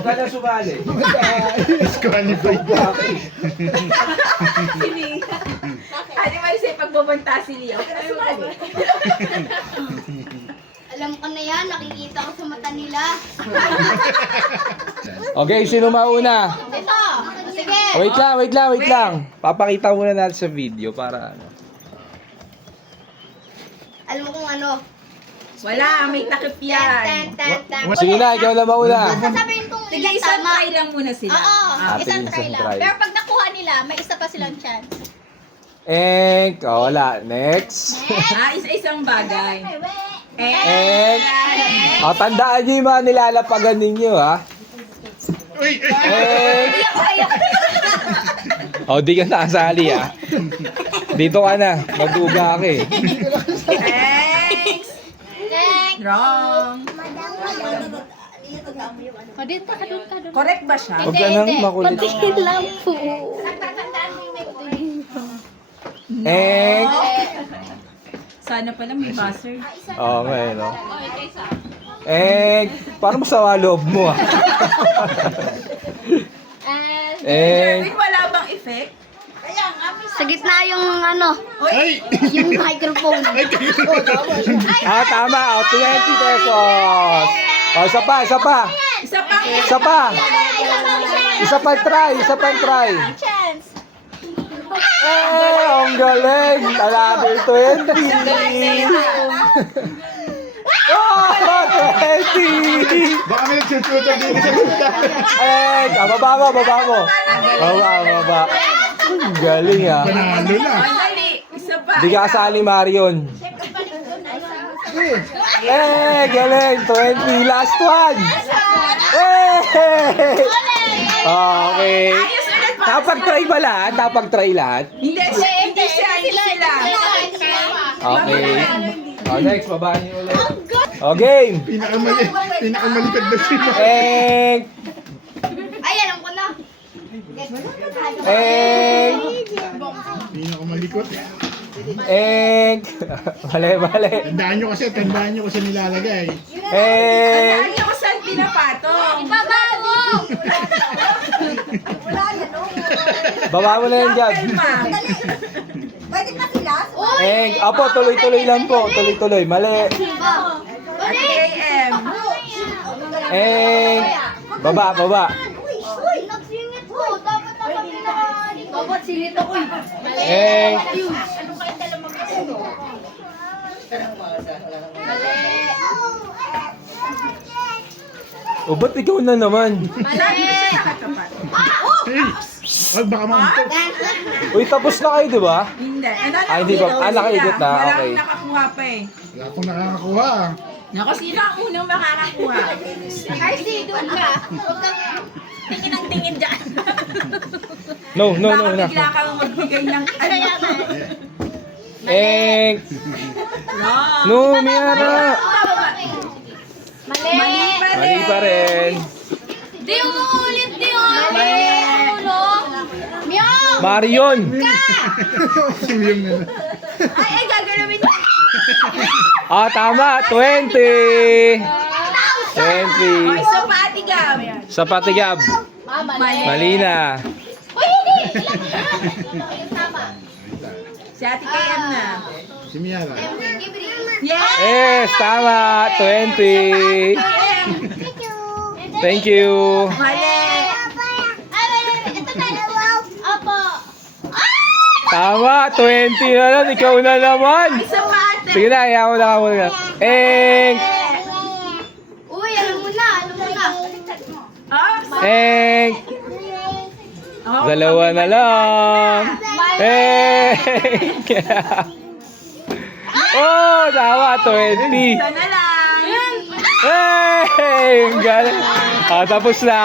Huwag ka na sumali. Disqualified na. Ano ba yung pagbabanta si Leo? Alam ko na yan, nakikita ko sa mata nila. Okay, sino mauna? Ito! Sige! Wait lang. Papakita muna natin sa video para ano. Alam mo kung ano? Wala, may takip yan. Sige na, ikaw na mauna. Sasabihin kong Sige, ilang isang tama. try lang muna sila. Oo, Ate, isang try isang lang. try. Pero pag nakuha nila, may isa pa silang chance. Wala. Next. Isa-isang bagay. Tandaan niyo yung mga nilalapagan ninyo, ha? Uy! Di ka nakasali, ha? Dito ka na. Magduga ka eh. Thanks! Next! Wrong. O, dito ka, doon ka, doon. Correct ba siya? Huwag ka nang makulit. Patingin lang po. Natatandaan mo yung may patingin. Sana pala may buzzer. Okay, no? Parang masama loob mo, ha? Wait, wala bang effect? Sa gitna yung ano, Ay! yung microphone. Tama. 20 pesos. Isa pa. Isa pang Isa pa try. Chance. Ang galing. Talabi 20. 20. Baka may nagsusuta dito sa gitna. Baba mo. Baba. Ang galing, ha? Panalo na. Dali, isa pa. Di ka kasali, Marion. Galing. 20. Last one. Okay. Ayos ulit pa. Tapag-try lahat. Hindi sila. Okay. Next, baba niyo ulit. Game. Pinakamalikad na sila. Ay, alam ko na. Pinakamalikot. Mali. Tandaan nyo kasi nilalagay. Ano ko saan pinapatong? Bababo! Baba mo na yan dyan. Pwede pa sila? Apo, tuloy-tuloy lang po. Tuloy-tuloy. Mali. AM. Baba. Nagsingit ko. Dapat nasa pinakali. Dapat singit ako. Ano kayong dala magkasundo? Ba't ikaw na naman? Sabi ko siya nakatapat. Ay, baka mamutok. Uy, tapos na kayo, di ba? Hindi. Hindi ba? Nakaikot na. Wala Okay. akong nakakuha pa eh. Wala akong nakakakuha. Naku, sino ang unang makakakuha? Carcy, doon ka. Tingin ang tingin dyan. No. Baka bigla kang magbigay ng ano. Wrong. No, Miara. Mali. Mali pa rin. Di umuulit, di umuulit. Meow! Marion. Yung na. Ay, gagalawin niya. Tama. 20. 20. Isa pa, Ate Gab. Sa patigab. Mali na. Uy, hindi! Ilang tama. Si Ate KM na. Si Miara. Yes! Tama. 20. Thank you. Mali. Ito na. Opo. Tama. 20 na lang. Ikaw na naman. Isa pa, Ate. Sige na, ayaw na ako muna. Uy, alam mo na. Oops. Oh, Dalawa na lang. Tama. 20. Isa na lang. Ang galing. Tapos na.